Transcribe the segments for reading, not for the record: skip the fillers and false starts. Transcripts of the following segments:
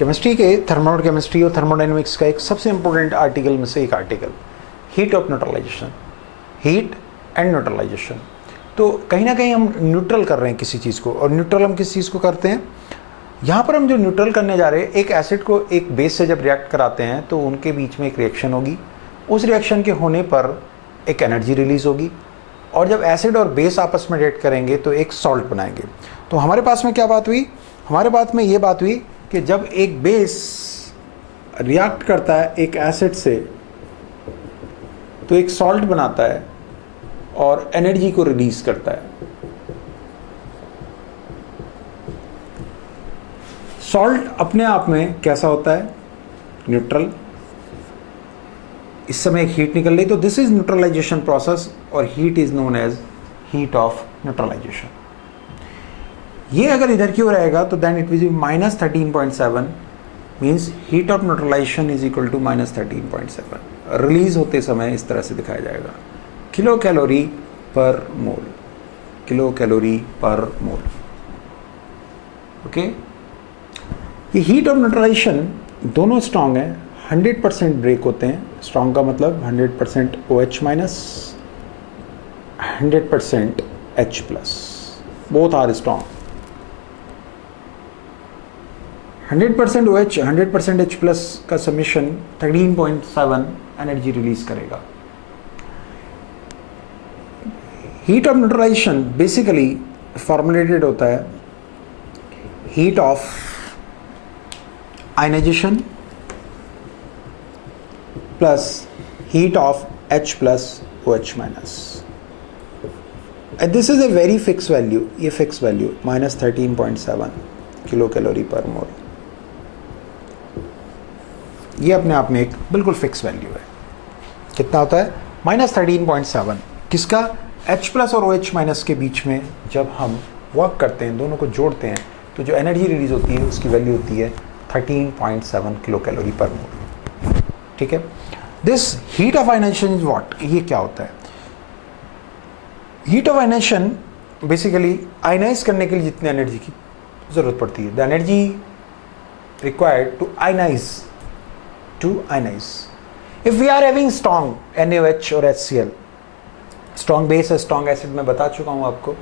Chemistry के thermochemistry और thermodynamics का एक सबसे इंपॉर्टेंट आर्टिकल में से एक article, heat of neutralisation, heat and neutralisation. तो कहीं ना कहीं हम न्यूट्रल कर रहे हैं किसी चीज़ को, और न्यूट्रल हम किस चीज़ को करते हैं, यहाँ पर हम जो न्यूट्रल करने जा रहे हैं, एक एसिड को एक बेस से जब रिएक्ट कराते हैं तो उनके बीच में एक रिएक्शन होगी, उस रिएक्शन के होने पर एक एनर्जी रिलीज होगी, और जब एसिड और बेस आपस में रिएक्ट करेंगे तो एक सॉल्ट बनाएंगे। तो हमारे पास में क्या बात हुई, हमारे पास में ये बात हुई कि जब एक बेस रिएक्ट करता है एक एसिड से तो एक सॉल्ट बनाता है और एनर्जी को रिलीज करता है। सॉल्ट अपने आप में कैसा होता है, न्यूट्रल। इस समय एक हीट निकल रही, तो दिस इज न्यूट्रलाइजेशन प्रोसेस, और heat is known as heat of neutralisation. ये अगर इधर की ओर आएगा तो then it will be -13.7, means heat of neutralisation is equal to -13.7। Release होते समय इस तरह से दिखाया जाएगा, किलो कैलोरी पर मोल, किलो कैलोरी पर मोल। ओके, ये हीट ऑफ न्यूट्रलाइजेशन दोनों स्ट्रॉन्ग है, 100% ब्रेक होते हैं। स्ट्रॉन्ग का मतलब 100% OH minus, 100% H plus, both are strong. 100% OH 100% H plus का समीशन 13.7 एनर्जी रिलीज करेगा। Heat of neutralisation basically formulated होता है heat of ionisation plus heat of H plus OH minus. This is a very fix value, ये fix value -13.7 kilo calorie per mole, ये अपने आप में एक बिल्कुल फिक्स वैल्यू है। कितना होता है, -13.7। किसका, H प्लस और OH माइनस के बीच में जब हम वर्क करते हैं, दोनों को जोड़ते हैं, तो जो एनर्जी रिलीज होती है उसकी वैल्यू होती है 13.7 किलो कैलोरी पर मोल। ठीक है, this heat of ionisation is what, ये क्या होता है। Heat of ionisation basically ionise करने के लिए जितनी एनर्जी की जरूरत पड़ती है, the energy required to ionise, if we are having strong NaOH और HCl, स्ट्रॉन्ग बेस है, स्ट्रॉन्ग एसिड मैं बता चुका हूँ आपको।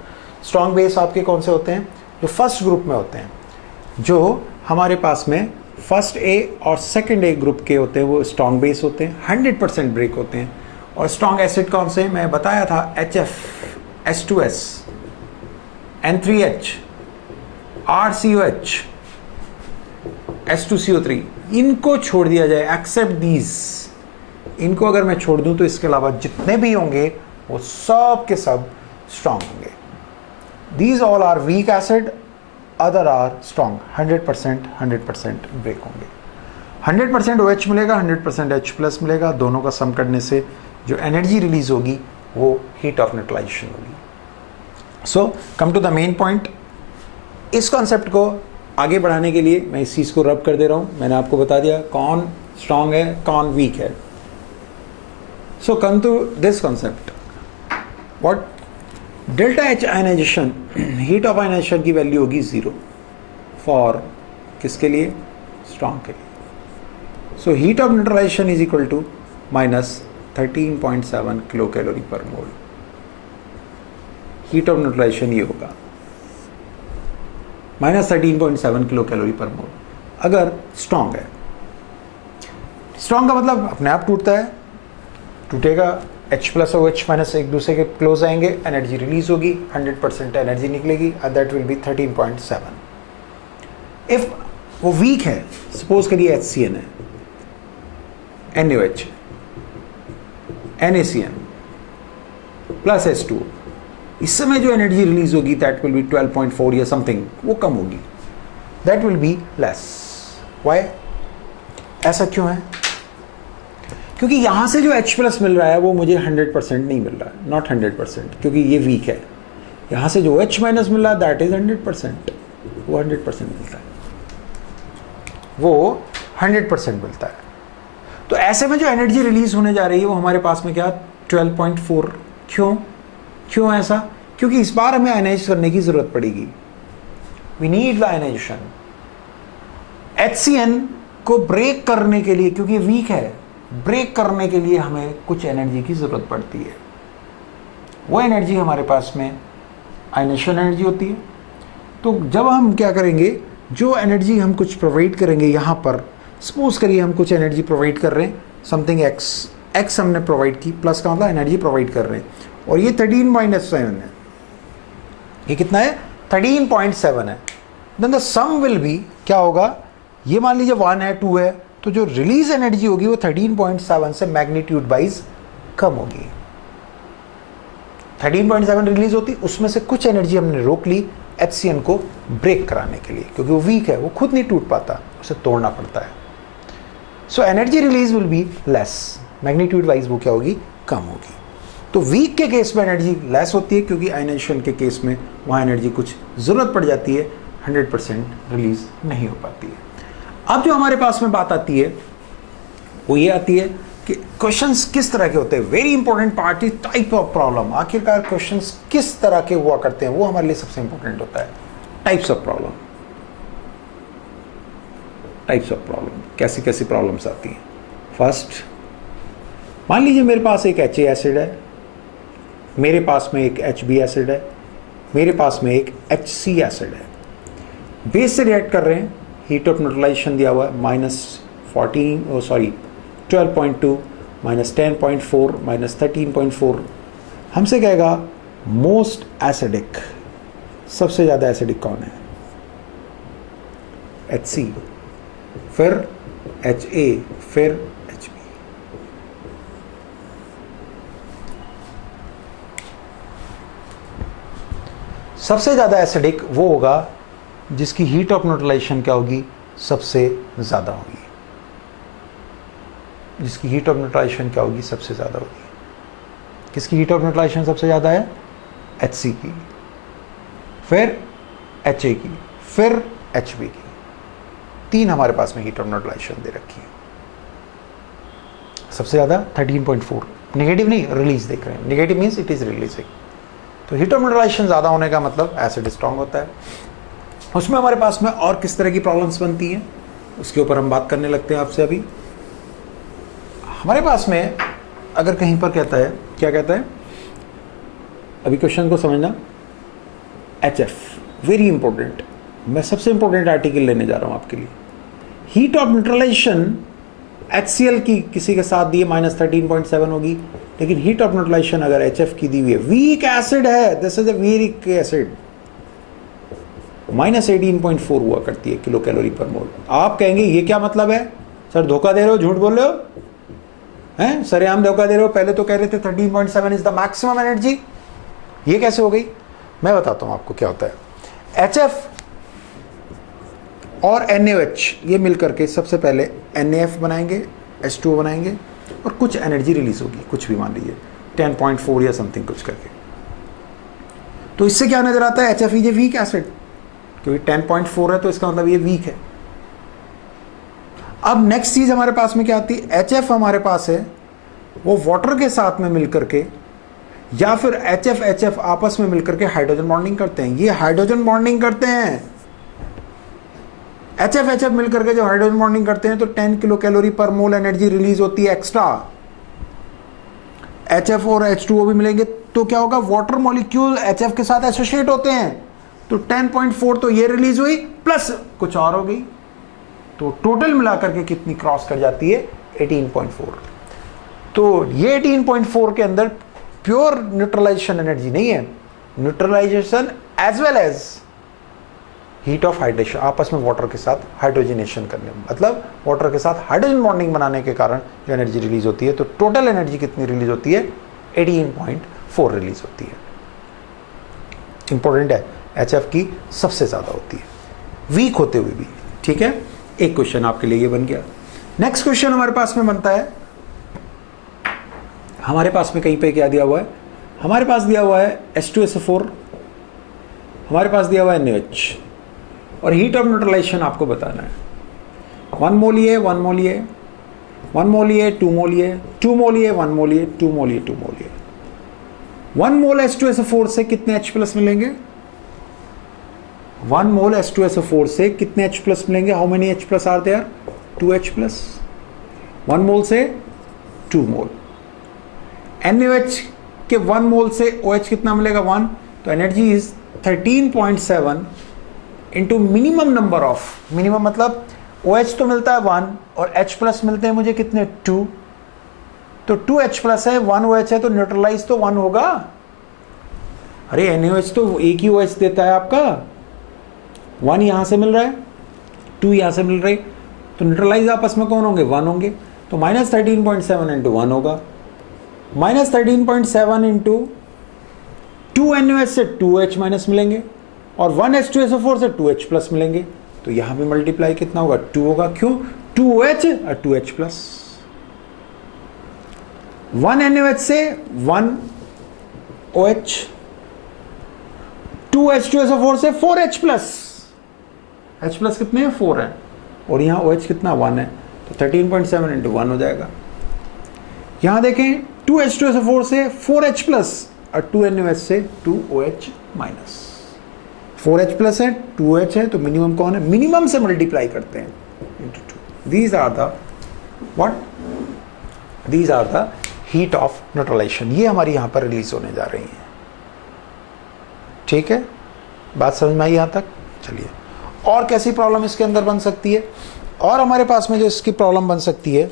स्ट्रॉन्ग बेस आपके कौन से होते हैं, जो फर्स्ट ग्रुप में होते हैं, जो हमारे पास में फर्स्ट ए और सेकंड ए ग्रुप के होते हैं, वो स्ट्रॉन्ग बेस होते हैं, 100% ब्रेक होते हैं। और स्ट्रॉन्ग एसिड कौन से, मैं बताया था, HF, H2S, N3H, RCOH, H2CO3, इनको छोड़ दिया जाए, एक्सेप्ट दीज, इनको अगर मैं छोड़ दूं तो इसके अलावा जितने भी होंगे वो सब के सब स्ट्रॉन्ग होंगे। These all are weak acid, other are strong, 100% break होंगे। 100% OH मिलेगा, 100% H प्लस मिलेगा, दोनों का सम करने से जो एनर्जी रिलीज होगी वो हीट ऑफ न्यूट्रलाइजेशन होगी। So come to the main point. इस कॉन्सेप्ट को आगे बढ़ाने के लिए मैं इस चीज़ को रब कर दे रहा हूँ। मैंने आपको बता दिया कौन स्ट्रॉन्ग है, कौन वीक है। So come to this concept, what delta H ionization, heat of ionization की वैल्यू होगी 0 फॉर किसके लिए, स्ट्रॉन्ग के लिए। So heat of neutralisation is equal to -13.7 kilo calorie per mole. Heat of neutralisation ये होगा -13.7 किलो कैलोरी पर मोल अगर strong है। स्ट्रॉन्ग का मतलब अपने आप टूटता है, टूटेगा, H प्लस और OH माइनस एक दूसरे के क्लोज आएंगे, एनर्जी रिलीज होगी, 100% एनर्जी निकलेगी, दैट विल बी 13.7। इफ वो वीक है, सपोज करिए HCN है, NaOH, NaCN प्लस H2, इस समय जो एनर्जी रिलीज होगी दैट विल बी 12.4 या समथिंग, वो कम होगी, that will be less. Why, ऐसा क्यों है, क्योंकि यहां से जो H प्लस मिल रहा है वो मुझे 100% नहीं मिल रहा है, नॉट 100%, क्योंकि ये वीक है। यहां से जो H माइनस मिल रहा है दैट इज 100%, वो 100% मिलता है, वो 100% मिलता है। तो ऐसे में जो एनर्जी रिलीज होने जा रही है वो हमारे पास में क्या, 12.4। क्यों ऐसा, क्योंकि इस बार हमें आयनाइज करने की जरूरत पड़ेगी, we need the ionisation. HCN को ब्रेक करने के लिए, क्योंकि वीक है, ब्रेक करने के लिए हमें कुछ एनर्जी की ज़रूरत पड़ती है। वो एनर्जी हमारे पास में आयनेशन एनर्जी होती है। तो जब हम क्या करेंगे, जो एनर्जी हम कुछ प्रोवाइड करेंगे यहाँ पर, सपोज करिए हम कुछ एनर्जी प्रोवाइड कर रहे हैं, समथिंग एक्स हमने प्रोवाइड की, प्लस का मतलब एनर्जी प्रोवाइड कर रहे हैं, और ये 13.7 है। ये कितना है? 13.7 है। Then the sum will be, क्या होगा, ये मान लीजिए 1 है, 2 है, तो जो रिलीज एनर्जी होगी वो 13.7 से मैग्नीट्यूड वाइज कम होगी। 13.7 रिलीज होती, उसमें से कुछ एनर्जी हमने रोक ली HCN को ब्रेक कराने के लिए, क्योंकि वो वीक है, वो खुद नहीं टूट पाता, उसे तोड़ना पड़ता है। So energy release will be less, magnitude wise वो क्या होगी, कम होगी। तो वीक के केस में एनर्जी लेस होती है, क्योंकि आयनेशन के केस में वहाँ एनर्जी कुछ ज़रूरत पड़ जाती है, 100% रिलीज नहीं हो पाती है। अब जो हमारे पास में बात आती है वो ये आती है कि क्वेश्चंस किस तरह के होते हैं। Very important part is type of problem. आखिरकार क्वेश्चंस किस तरह के हुआ करते हैं, वो हमारे लिए सबसे इंपॉर्टेंट होता है। Types of problem, types of problem, कैसी कैसी प्रॉब्लम्स आती हैं। फर्स्ट, मान लीजिए मेरे पास एक HA एसिड है, मेरे पास में एक HB एसिड है, मेरे पास में एक HC एसिड है। बेस से रिएक्ट कर रहे हैं, हीट ऑफ न्यूट्रलाइजेशन दिया हुआ है -12.2 -10.4 -13.4। हमसे कहेगा मोस्ट एसिडिक, सबसे ज़्यादा एसिडिक कौन है? HC, फिर HA, फिर HB। सबसे ज़्यादा एसिडिक वो होगा जिसकी हीट ऑफ न्यूट्रलाइजेशन क्या होगी, सबसे ज़्यादा होगी। जिसकी हीट ऑफ न्यूट्रलाइजेशन क्या होगी, सबसे ज़्यादा होगी। किसकी हीट ऑफ न्यूट्रलाइजेशन सबसे ज़्यादा है? HC की, फिर HA की, फिर HB की। 3 हमारे पास में हीट ऑफ न्यूट्रलाइजेशन दे रखी है। सबसे ज़्यादा 13.4, नेगेटिव नहीं, रिलीज देख रहे हैं, negative means it is releasing. तो हीट ऑफ न्यूट्रलाइजेशन ज़्यादा होने का मतलब एसिड स्ट्रॉन्ग होता है। उसमें हमारे पास में और किस तरह की प्रॉब्लम्स बनती हैं, उसके ऊपर हम बात करने लगते हैं आपसे। अभी हमारे पास में अगर कहीं पर कहता है, क्या कहता है, अभी क्वेश्चन को समझना, HF, वेरी इंपॉर्टेंट, मैं सबसे इंपॉर्टेंट आर्टिकल लेने जा रहा हूं आपके लिए। हीट ऑफ न्यूट्रलाइजेशन HCl की किसी के साथ दी है -13.7 होगी, लेकिन हीट ऑफ न्यूट्रलाइजेशन अगर HF की दी हुई है, वीक एसिड है, this is a weak acid, -18.4 हुआ करती है किलो कैलोरी पर मोल। आप कहेंगे ये क्या मतलब है सर, धोखा दे रहे हो, झूठ बोल रहे हो, हैं सरेआम धोखा दे रहे हो। पहले तो कह रहे थे 13.7 इज द मैक्सिमम एनर्जी, ये कैसे हो गई? मैं बताता हूं आपको क्या होता है। HF और NaOH ये मिलकर के सबसे पहले NaF बनाएंगे, H2O बनाएंगे, और कुछ एनर्जी रिलीज होगी, कुछ भी मान लीजिए 10.4 या समथिंग कुछ करके। तो इससे क्या नजर आता है? HF is a weak acid, क्योंकि 10.4 है तो इसका मतलब ये वीक है। अब नेक्स्ट चीज हमारे पास में क्या आती है? HF हमारे पास है, वो वाटर के साथ में मिलकर के या फिर HF आपस में मिलकर के हाइड्रोजन बॉन्डिंग करते हैं। ये हाइड्रोजन बॉन्डिंग करते हैं, HF मिलकर के जब हाइड्रोजन बॉन्डिंग करते हैं तो 10 किलो कैलोरी पर मोल एनर्जी रिलीज होती है एक्स्ट्रा। HF और H2O भी मिलेंगे तो क्या होगा? वाटर मॉलिक्यूल HF के साथ एसोसिएट होते हैं, तो 10.4 तो ये रिलीज हुई, प्लस कुछ और हो गई, तो टोटल मिलाकर के कितनी क्रॉस कर जाती है? 18.4। तो ये 18.4 के अंदर प्योर न्यूट्रलाइजेशन एनर्जी नहीं है, neutralisation as well as heat of hydration, आपस में वाटर के साथ हाइड्रोजनेशन करने, मतलब वाटर के साथ हाइड्रोजन बॉन्डिंग बनाने के कारण जो एनर्जी रिलीज होती है, तो टोटल एनर्जी कितनी रिलीज होती है? 18.4 रिलीज होती है। इंपॉर्टेंट है, HF की सबसे ज्यादा होती है, वीक होते हुए भी। ठीक है, एक क्वेश्चन आपके लिए ये बन गया। नेक्स्ट क्वेश्चन हमारे पास में बनता है, हमारे पास में कहीं पे क्या दिया हुआ है? हमारे पास दिया हुआ है H2SO4, हमारे पास दिया हुआ है NaOH, और हीट ऑफ न्यूट्रलाइजेशन आपको बताना है। 1 मोल ये, 1 मोल ये, 1 मोल ये, 2 मोल ये, 2 मोल ये, 1 मोल ये, 2 मोल ये, 2 मोल ये। 1 मोल H2SO4 से कितने H+ मिलेंगे? 1 मोल H2SO4 से कितने H प्लस मिलेंगे? How many H plus are there? 2H plus. 1 mole से 2 मोल. NaOH के 1 मोल से OH कितना मिलेगा? 1. तो energy is 13.7 into minimum number of, minimum मतलब OH तो मिलता है 1 और H प्लस मिलते हैं मुझे कितने? 2. तो 2H प्लस है, 1 OH है, तो न्यूट्रलाइज तो 1 होगा. अरे NaOH तो एक ही OH देता है आपका. 1 यहां से मिल रहा है, 2 यहां से मिल रही, तो न्यूट्रलाइज आपस में कौन होंगे? 1 होंगे. तो -13.7 इंटू 1 होगा. -13.7 इंटू 2 NaOH से 2H माइनस मिलेंगे और 1 H2SO4 से 2H प्लस मिलेंगे. तो यहां भी मल्टीप्लाई कितना होगा? 2 होगा. क्यों? 2OH और 2H प्लस. 1 NaOH से 1 OH, 2 H2SO4 से 4H प्लस. H प्लस कितने हैं? 4 है. और यहाँ OH कितना? 1 है. तो 13.7 इंटू 1 हो जाएगा. यहाँ देखें 2 H2SO4 से 4H प्लस और 2 NaOH से 2OH माइनस. 4H प्लस है, 2H है, तो मिनिमम कौन है? मिनिमम से मल्टीप्लाई करते हैं into 2. These are the what? These are the heat of neutralisation. ये हमारी यहाँ पर रिलीज होने जा रही है. ठीक है, बात समझ में आई यहाँ तक? चलिए, और कैसी प्रॉब्लम इसके अंदर बन सकती है? और हमारे पास में जो इसकी प्रॉब्लम बन सकती है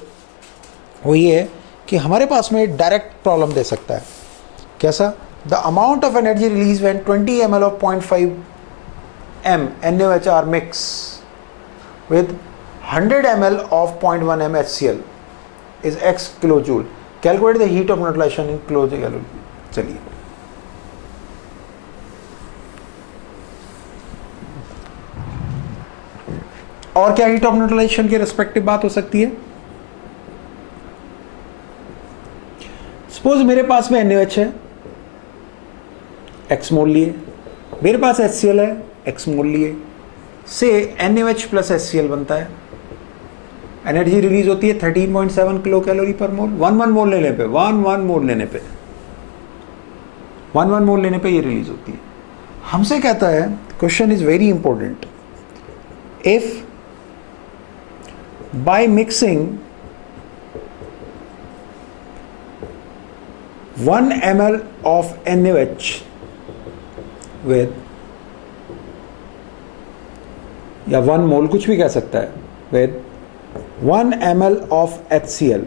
वो ये है कि हमारे पास में डायरेक्ट प्रॉब्लम दे सकता है. कैसा? The amount of energy release when 20 ml of 0.5 m NaOH are mixed with 100 ml of 0.1 m HCl is x kilojoule. Calculate the heat of neutralization in kilojoule. चलिए, और क्या हीट ऑफ न्यूट्रलाइजेशन के respective बात हो सकती है? Suppose मेरे पास में NaOH है, x मोल लिए. मेरे पास HCl है, x मोल लिए. से NaOH प्लस HCl बनता है. एनर्जी रिलीज होती है 13.7 किलो कैलोरी पर मोल. 1 मोल लेने पे 1 मोल लेने पे 1 मोल लेने पे ये रिलीज होती है. हमसे कहता है, question is very important, if by mixing 1 ml of NaOH with, या 1 मोल कुछ भी कह सकता है, with 1 ml of HCl.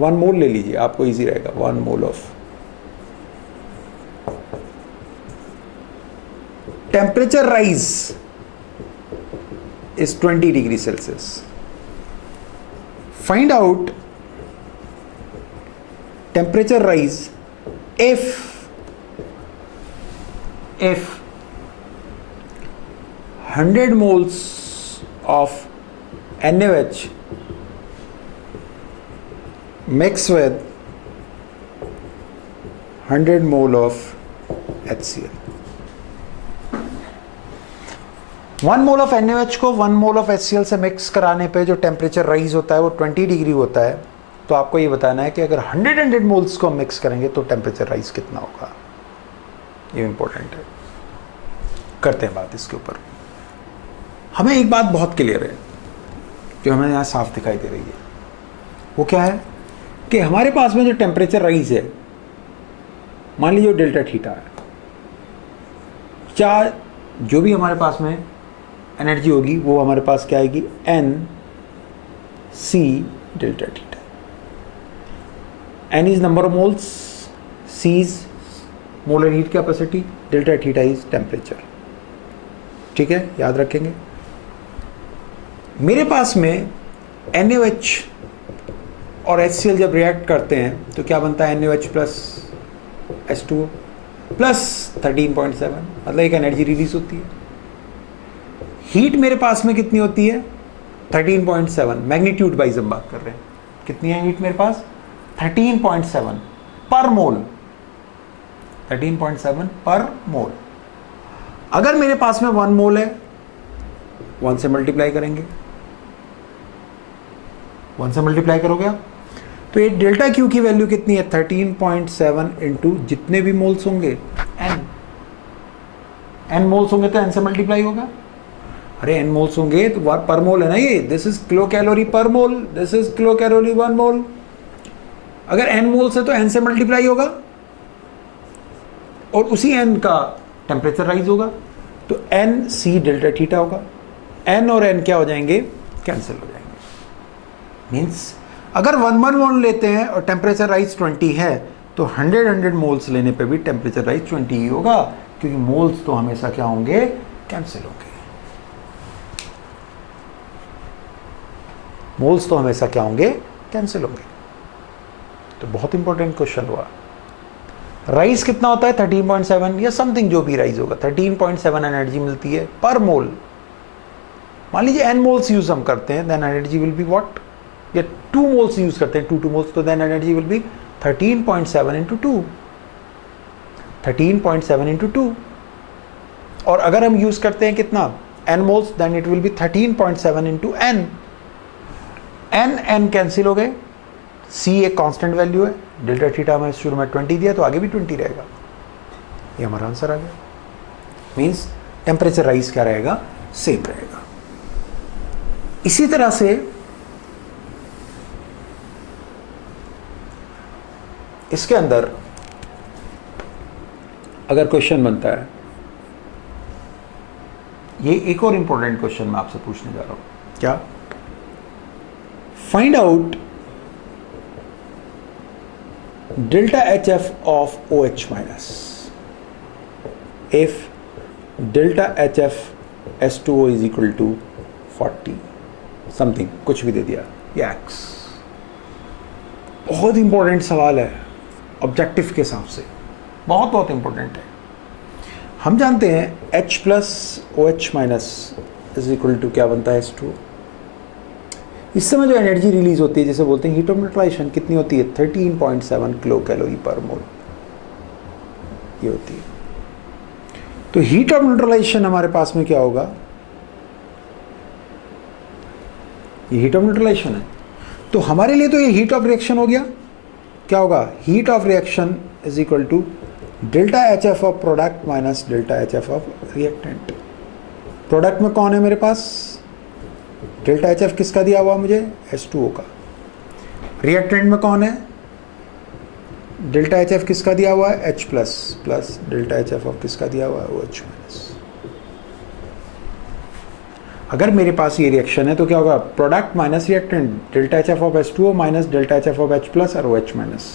1 मोल ले लीजिए, आपको इजी रहेगा. 1 mole of temperature rise is 20 degree Celsius. Find out temperature rise if 100 moles of NaOH mix with 100 mole of HCl. 1 mole of NaOH को 1 मोल ऑफ HCl से mix कराने पे जो temperature rise होता है वो 20 डिग्री होता है. तो आपको ये बताना है कि अगर 100 मोल्स को मिक्स करेंगे तो टेम्परेचर राइज कितना होगा. ये इंपॉर्टेंट है. करते हैं बात इसके ऊपर. हमें एक बात बहुत क्लियर है जो हमें यहाँ साफ दिखाई दे रही है. वो क्या है कि हमारे पास में जो टेम्परेचर राइज है, मान लीजिए डेल्टा थीटा है, क्या जो भी हमारे पास में एनर्जी होगी वो हमारे पास क्या आएगी? N C delta theta. N is number of moles, C is molar heat capacity, delta theta is temperature. ठीक है, याद रखेंगे. मेरे पास में NaOH और HCl जब रिएक्ट करते हैं तो क्या बनता है? NaOH प्लस H2O प्लस 13.7, मतलब एक एनर्जी रिलीज होती है. हीट मेरे पास में कितनी होती है? 13.7. मैग्नीट्यूड वाइज हम बात कर रहे हैं. कितनी है हीट मेरे पास? 13.7 पर मोल. 13.7 पर मोल. अगर मेरे पास में 1 मोल है, 1 से मल्टीप्लाई करेंगे. 1 से मल्टीप्लाई करोगे आप तो ये डेल्टा क्यू की वैल्यू कितनी है? 13.7 इंटू जितने भी मोल्स होंगे N. n मोल्स होंगे तो n से मल्टीप्लाई होगा। अरे n मोल्स होंगे तो पर मोल है ना ये, this is kilo calorie per mole, this is kilo calorie 1 मोल। अगर n मोल्स है तो n से मल्टीप्लाई होगा और उसी n का टेम्परेचर राइज होगा, तो n c डेल्टा थीटा होगा। n और n क्या हो जाएंगे, कैंसिल हो जाएंगे। मीन्स अगर 1 मोल लेते हैं और टेम्परेचर राइज 20 है तो 100 मोल्स लेने पे भी टेम्परेचर राइज 20 ही होगा, क्योंकि मोल्स तो हमेशा क्या होंगे, कैंसिल होंगे। मोल्स तो हमेशा क्या होंगे, कैंसिल होंगे। तो बहुत इंपॉर्टेंट क्वेश्चन हुआ। राइज कितना होता है 13.7 या समथिंग, जो भी राइज होगा 13.7 एनर्जी मिलती है पर मोल। मान लीजिए n मोल्स यूज हम करते हैं, then energy will be what, या 2 मोल्स यूज करते हैं, 2 मोल्स, तो then energy will be 13.7 into 2, 13.7 into 2। और अगर हम यूज करते हैं कितना, n moles, then it will be 13.7 into n। n cancel हो गए, c एक कांस्टेंट वैल्यू है, डेल्टा थीटा में शुरू में 20 दिया तो आगे भी 20 रहेगा। ये हमारा आंसर आ गया। मींस टेम्परेचर राइज क्या रहेगा, सेम रहेगा। इसी तरह से इसके अंदर अगर क्वेश्चन बनता है, ये एक और इंपॉर्टेंट क्वेश्चन मैं आपसे पूछने जा रहा हूं। क्या, find out delta HF of OH minus if delta HF S2O is equal to 40 something, कुछ भी दे दिया, या X। बहुत इंपॉर्टेंट सवाल है ऑब्जेक्टिव के हिसाब से, बहुत बहुत इंपॉर्टेंट है। हम जानते हैं H plus OH minus is equal to क्या बनता है, S2O। इस समय जो एनर्जी रिलीज होती है, जैसे बोलते हैं हीट ऑफ न्यूट्रलाइजेशन, कितनी होती है 13.7 किलो कैलोरी पर मोल, ये होती है। तो हीट ऑफ न्यूट्रलाइजेशन हमारे पास में क्या होगा, ये हीट ऑफ न्यूट्रलाइजेशन है, तो हमारे लिए तो ये हीट ऑफ रिएक्शन हो गया। क्या होगा, heat of reaction is equal to delta HF of product minus delta HF of reactant. Product में कौन है मेरे पास, डेल्टा HF किसका दिया हुआ मुझे, H2O का। रिएक्टेंट में कौन है, डेल्टा HF किसका दिया हुआ है, H plus plus delta HF of किसका दिया हुआ है, OH माइनस। अगर मेरे पास ये रिएक्शन है तो क्या होगा, product minus reactant, delta HF of H2O minus delta HF of H plus और OH minus.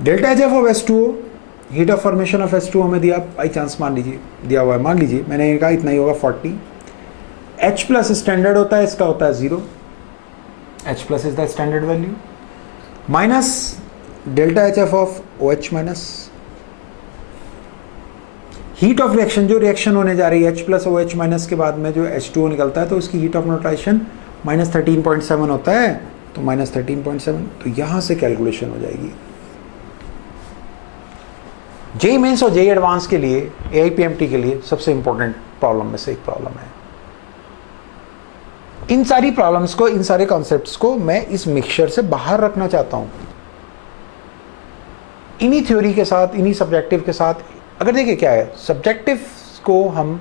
Delta HF of H2O, heat of formation of H2O में दिया, बाई चांस मान लीजिए दिया हुआ है, मान लीजिए मैंने कहा इतना ही होगा 40। H प्लस स्टैंडर्ड होता है, इसका होता है 0, H plus is the standard value, minus delta HF of OH minus. Heat of reaction, जो रिएक्शन होने जा रही है H प्लस OH माइनस के बाद में जो H2O निकलता है, तो इसकी हीट ऑफ न्यूट्रलाइजेशन माइनस 13.7 होता है, तो माइनस 13.7, तो यहां से कैलकुलेशन हो जाएगी। जेई मेंस और जेई एडवांस के लिए, AIPMT के लिए सबसे इंपॉर्टेंट प्रॉब्लम में से एक प्रॉब्लम है। इन सारी प्रॉब्लम्स को, इन सारे कॉन्सेप्ट्स को मैं इस मिक्सचर से बाहर रखना चाहता हूं, इन्हीं थ्योरी के साथ, इन्हीं सब्जेक्टिव के साथ। अगर देखिए क्या है, सब्जेक्टिव को हम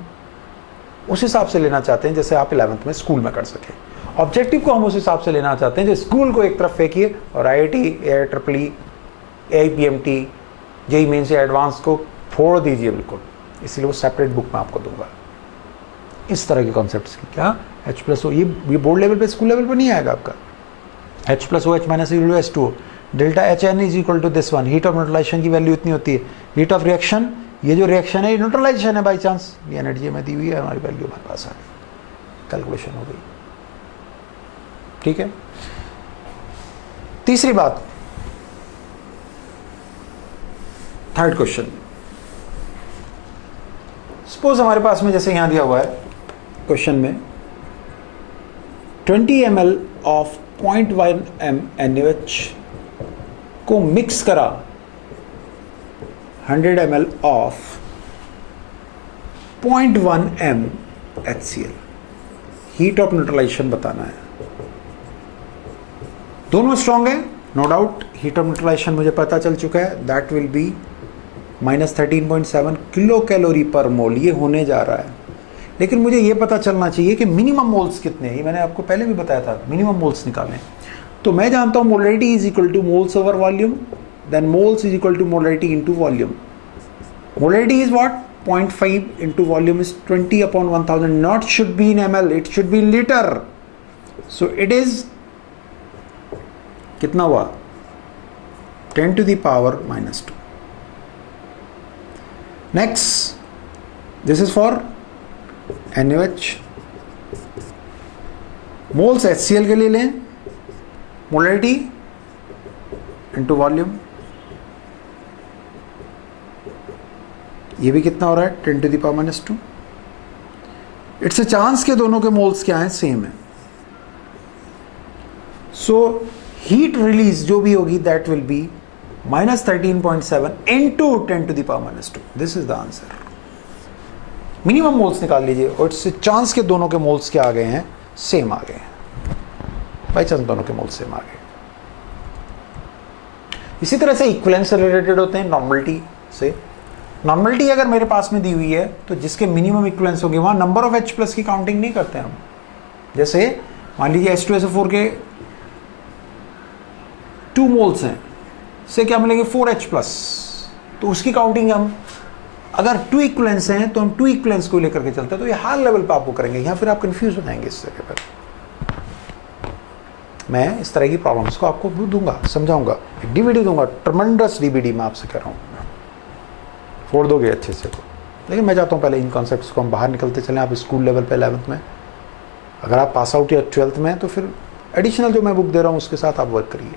उस हिसाब से लेना चाहते हैं जैसे आप 11th में स्कूल में कर सके, ऑब्जेक्टिव को हम उस हिसाब से लेना चाहते हैं जो स्कूल को एक तरफ फेंकिए और IIT, AIEEE, AIPMT, JEE mains या एडवांस को फोड़ दीजिए बिल्कुल। इसलिए वो सेपरेट बुक में आपको दूंगा इस तरह के कॉन्सेप्ट्स की। क्या, H प्लस O, ये बोर्ड लेवल पे, स्कूल लेवल पे नहीं आएगा आपका। H plus OH minus equal to H2O, delta HN is equal to this one. Heat of neutralisation की वैल्यू इतनी होती है। हीट ऑफ रिएक्शन, ये जो रिएक्शन है ये न्यूट्रलाइजेशन है, बाई चांस ये एनर्जी में दी हुई है, हमारी वैल्यू हमारे पास आ गई, कैलकुलेशन हो गई। ठीक है। तीसरी बात, थर्ड क्वेश्चन, सपोज हमारे पास में जैसे यहां दिया हुआ है क्वेश्चन में 20 ml ऑफ 0.1 m NaOH को मिक्स करा 100 ml of 0.1 m HCl। Heat of neutralisation बताना है। दोनों स्ट्रॉन्ग है, no doubt. Heat of neutralisation मुझे पता चल चुका है, that will be -13.7 kilo calorie per mole ये होने जा रहा है। लेकिन मुझे ये पता चलना चाहिए कि मिनिमम मोल्स कितने हैं। ये मैंने आपको पहले भी बताया था, मिनिमम मोल्स निकालें। तो मैं जानता हूँ molarity is equal to moles over volume, then moles is equal to molarity into volume. Molarity is what? 0.5 into volume is 20/1000. Not should be in ml, it should be in liter. So it is कितना हुआ? 10 to the power -2. Next, this is for NaOH. Moles HCl के लिए लें, molarity into volume. ये भी कितना हो रहा है? 10 to the power -2. It's a chance के दोनों के मोल्स क्या हैं? सेम है। सो हीट रिलीज जो भी होगी that will be -13.7 into 10 to the power -2. This is the answer. Minimum moles निकाल लीजिए और इससे चांस के दोनों के मोल्स क्या आ गए हैं? सेम आ गए हैं। बाई चांस दोनों के मोल्स सेम आ गए। इसी तरह से इक्विवेलेंस से रिलेटेड होते हैं नॉर्मलिटी से। नॉर्मलिटी अगर मेरे पास में दी हुई है तो जिसके मिनिमम इक्विवेलेंस होंगे वहां नंबर ऑफ H+ की काउंटिंग नहीं करते हम। जैसे मान लीजिए H2SO4 के 2 मोल्स हैं, से क्या मिलेंगे? 4H+। तो उसकी काउंटिंग हम अगर 2 इक्विवेलेंस हैं तो हम 2 इक्विवेलेंस को लेकर के चलते हैं। तो ये हाई लेवल पे आपको करेंगे, यहाँ फिर आप कंफ्यूज हो जाएंगे। इस जगह पर मैं इस तरह की प्रॉब्लम्स को आपको दूंगा, समझाऊंगा, एक DVD दूंगा, ट्रमेंडस DVD मैं आपसे कह रहा हूँ, फोड़ दोगे अच्छे से को। लेकिन मैं चाहता हूँ पहले इन कॉन्सेप्ट्स को हम बाहर निकलते चलें। आप स्कूल लेवल पे 11th में, अगर आप पास आउट या 12th में हैं तो फिर एडिशनल जो मैं बुक दे रहा हूँ उसके साथ आप वर्क करिए।